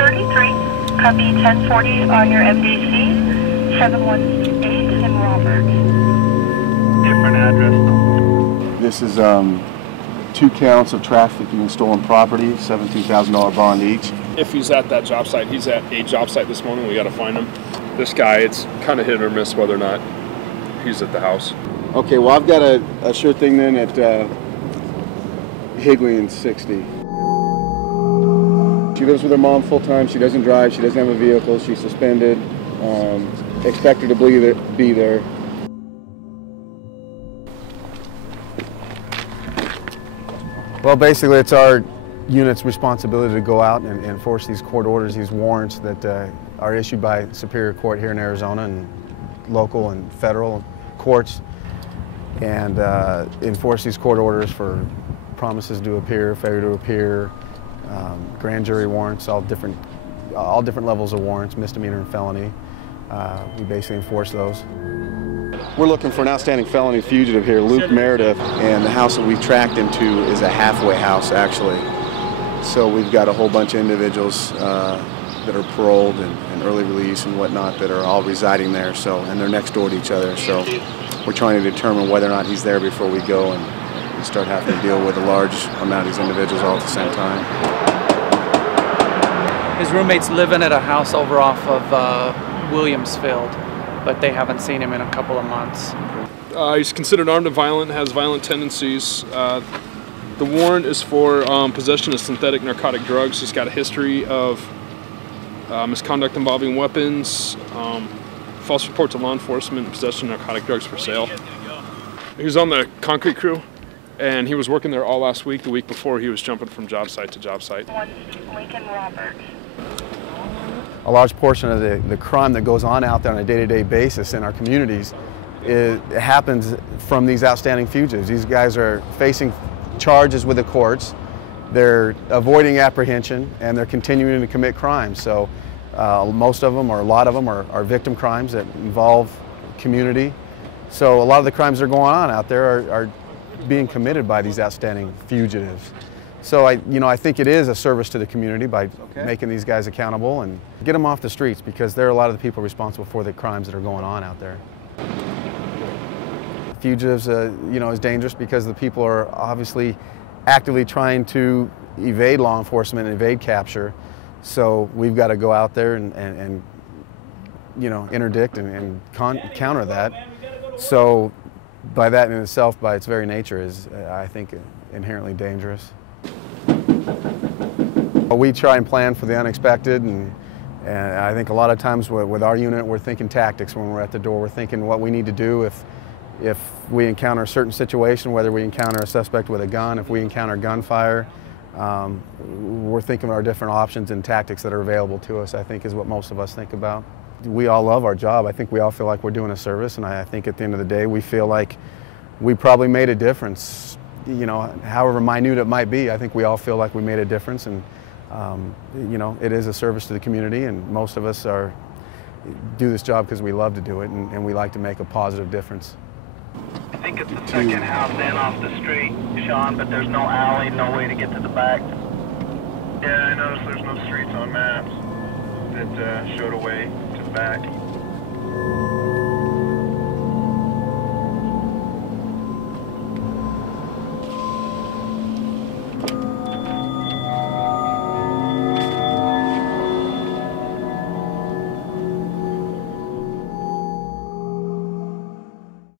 33, copy 1040 on your MDC, 718 in Robert. Different address. This is 2 counts of trafficking and stolen property, $17,000 bond each. If he's at that job site, he's at a job site this morning. We got to find him. This guy, it's kind of hit or miss whether or not he's at the house. Okay, well, I've got a sure thing then at Higley and 60. She lives with her mom full time. She doesn't drive. She doesn't have a vehicle. She's suspended. Expect her to be there. Well, basically, it's our unit's responsibility to go out and enforce these court orders, these warrants that are issued by Superior Court here in Arizona and local and federal courts, and enforce these court orders for promises to appear, failure to appear, grand jury warrants, all different levels of warrants, misdemeanor and felony. We basically enforce those. We're looking for an outstanding felony fugitive here, Luke Meredith, and the house that we've tracked him to is a halfway house, actually. So we've got a whole bunch of individuals that are paroled and early release and whatnot that are all residing there, and they're next door to each other. So we're trying to determine whether or not he's there before we go and start having to deal with a large amount of these individuals all at the same time. His roommate's living at a house over off of Williamsfield, but they haven't seen him in a couple of months. He's considered armed and violent, has violent tendencies. The warrant is for possession of synthetic narcotic drugs. He's got a history of misconduct involving weapons, false report to law enforcement, possession of narcotic drugs for sale. He was on the concrete crew, and he was working there all last week. The week before, he was jumping from job site to job site. Lincoln Robert. A large portion of the crime that goes on out there on a day-to-day basis in our communities, it happens from these outstanding fugitives. These guys are facing charges with the courts, they're avoiding apprehension, and they're continuing to commit crimes. So most of them, or a lot of them, are victim crimes that involve community. So a lot of the crimes that are going on out there are being committed by these outstanding fugitives. So I think it is a service to the community by making these guys accountable and get them off the streets, because they're a lot of the people responsible for the crimes that are going on out there. Fugitives, is dangerous because the people are obviously actively trying to evade law enforcement and evade capture. So we've got to go out there and interdict and counter that. So by that in itself, by its very nature, is, I think, inherently dangerous. We try and plan for the unexpected, and I think a lot of times with our unit, we're thinking tactics when we're at the door. We're thinking what we need to do if we encounter a certain situation, whether we encounter a suspect with a gun, if we encounter gunfire. We're thinking of our different options and tactics that are available to us, I think, is what most of us think about. We all love our job. I think we all feel like we're doing a service, and I think at the end of the day, we feel like we probably made a difference. However minute it might be, I think we all feel like we made a difference, and it is a service to the community, and most of us do this job because we love to do it, and we like to make a positive difference. I think it's the second house in off the street, Sean, but there's no alley, no way to get to the back. Yeah, I noticed there's no streets on maps that showed a way to the back.